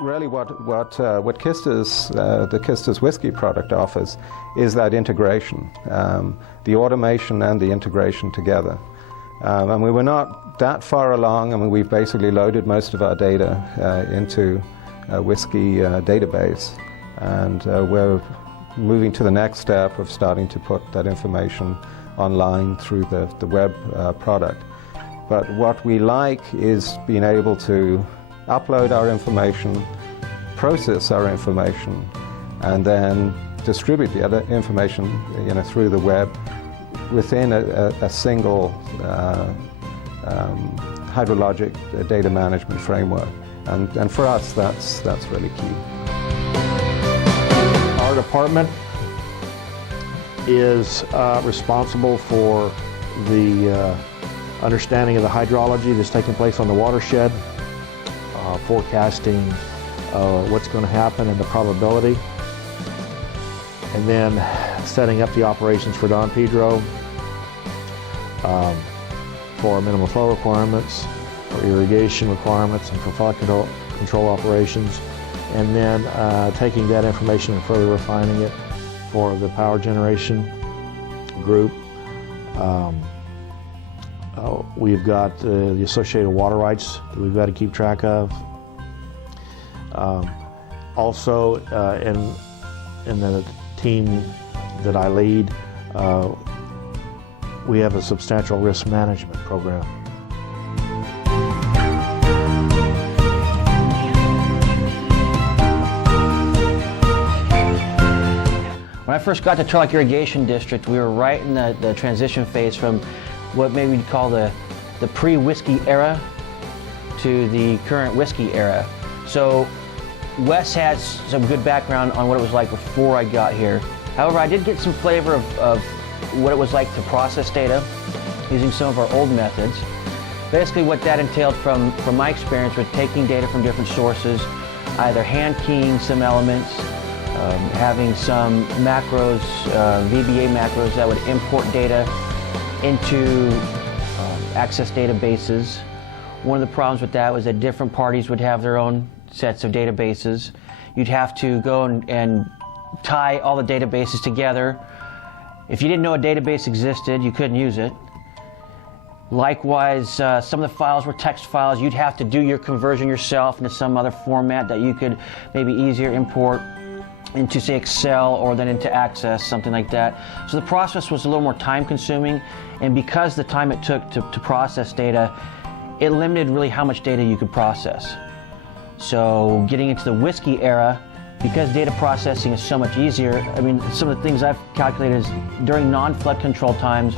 really what KISTERS, the KISTERS whiskey product offers is that integration, the automation and the integration together. And we were not that far along. I mean, we've basically loaded most of our data into a WISKI database, and we're moving to the next step of starting to put that information online through the web product. But what we like is being able to upload our information, process our information, and then distribute the other information, through the web within a single hydrologic data management framework. And for us, that's really key. Our department is responsible for the understanding of the hydrology that's taking place on the watershed, forecasting what's going to happen and the probability, and then setting up the operations for Don Pedro for minimum flow requirements, for irrigation requirements, and for flood control operations, and then taking that information and further refining it for the power generation group. We've got the associated water rights that we've got to keep track of. Also, in the team that I lead, we have a substantial risk management program. When I first got to Turlock Irrigation District, we were right in the transition phase from what maybe we'd call the pre-WISKI era to the current WISKI era. So Wes has some good background on what it was like before I got here. However, I did get some flavor of what it was like to process data using some of our old methods. Basically what that entailed from my experience with taking data from different sources, either hand keying some elements, having some macros, VBA macros that would import data into access databases. One of the problems with that was that different parties would have their own sets of databases. You'd have to go and tie all the databases together. If you didn't know a database existed, you couldn't use it. Likewise, some of the files were text files. You'd have to do your conversion yourself into some other format that you could maybe easier import into, say, Excel or then into Access, something like that. So the process was a little more time consuming, and because the time it took to process data, it limited really how much data you could process. So getting into the WISKI era, because data processing is so much easier, I mean, some of the things I've calculated is during non-flood control times,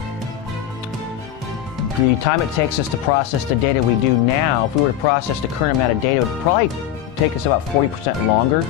the time it takes us to process the data we do now, if we were to process the current amount of data, it would probably take us about 40% longer.